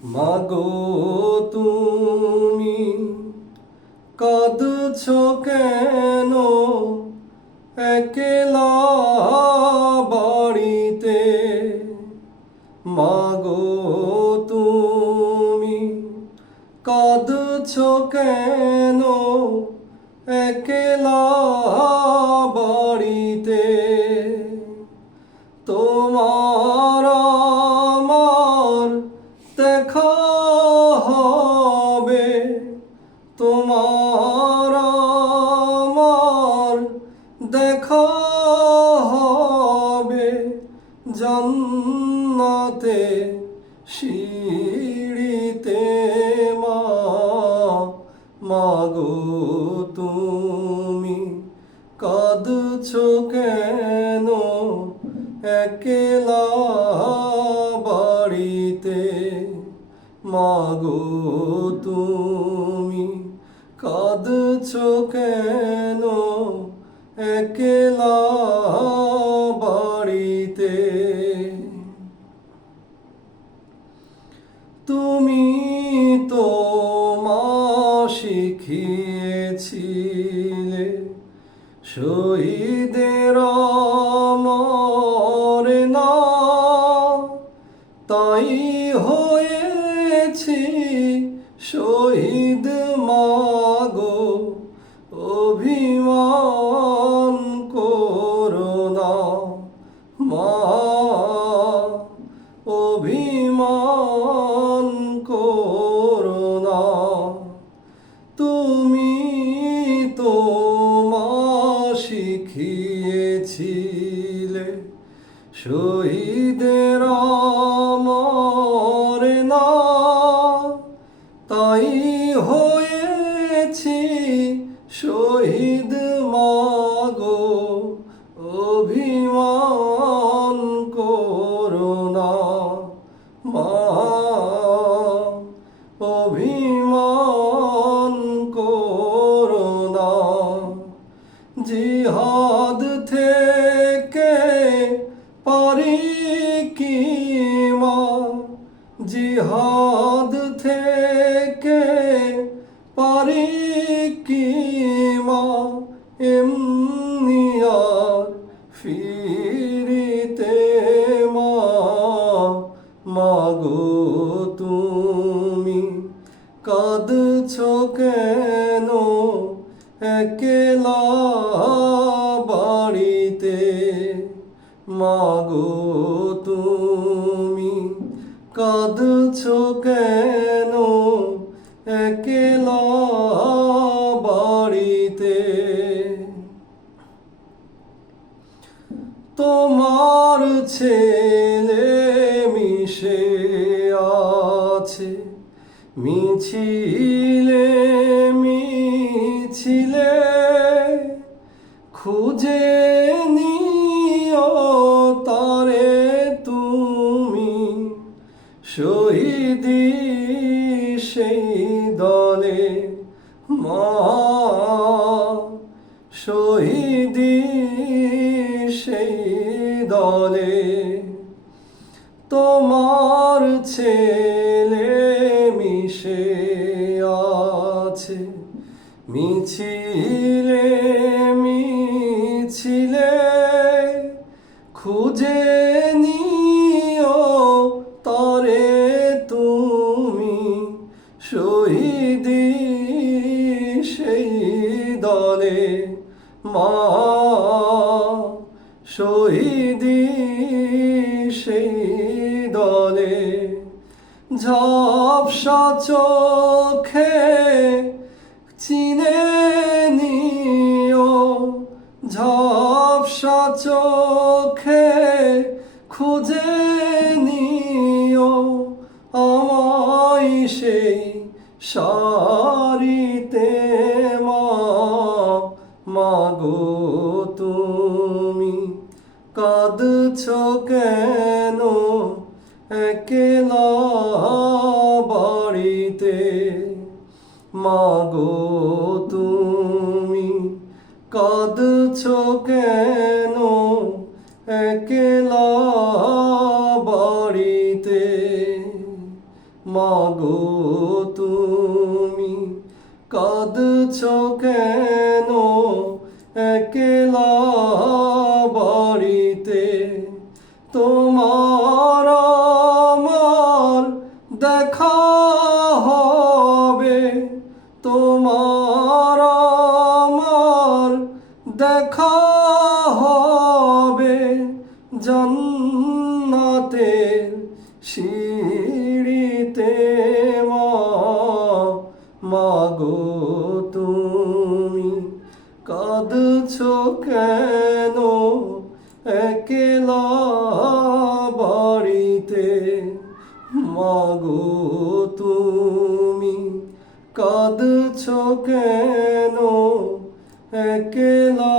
মাগো তুমি কাঁদছো কেন একলা বাড়িতে? মাগো তুমি কাঁদছো কেন একলা বাড়িতে? তোমার আমার দেখা হবে, তোমার আমার দেখা হবে জান্নাতে সিঁড়িতে। মাগো তুমি কাঁদছো কেন একলা বাড়িতে? মাগো তুমি কাঁদছো কেন একলা বাড়িতে? তুমি তো মা শিখিয়েছিলে শহীদের মরে না, তাই হয়েছি শহীদ। মাগো অভিমান করো না, মা অভিমান করো না। তুমি তো মা শিখিয়েছিলে শহীদের মরে না, তাই হয়েছি শহীদ। মাগো অভিমান করো না, মা অভিমান করো না। জিহাদ থেকে পারি কি মা, জিহাদ থেকে পারি কি মা এমনি আর ফিরিতে? মাগো তুমি কাঁদছো কেন একলা বাড়িতে? মাগো তুমি কাঁদছো কেন একলা বাড়িতে? তোমার ছেলে মিশে আছে মিছিলে মিছিলে, খুঁজে নিও তারে তুমি শহীদি সেই দলে। মা শহীদি সেই দলে। তোমার ছেলে মিশে আছে মিছিলে মিছিলে, খুঁজে নিও তারে তুমি শহীদি সেই দলে। মা শহীদি সেই দলে। ঝাপসা চোখে চিনে নিও, ঝাপসা চোখে খুঁজে নিও আমায় সেই সারিতে। মাগো তুমি কাঁদছো কেন একলা বাড়িতে? মাগো তুমি কাঁদছো কেন একলা বাড়িতে? মাগো তুমি কাঁদছো কেন একলা বাড়িতে? তোমার আমার দেখা হবে, তোমার আমার দেখা হবে জান্নাতের সিঁড়িতে। মাগো তুমি কাঁদছো কেন একলা বাড়িতে? মাগো তুমি কাঁদছো কেন একলা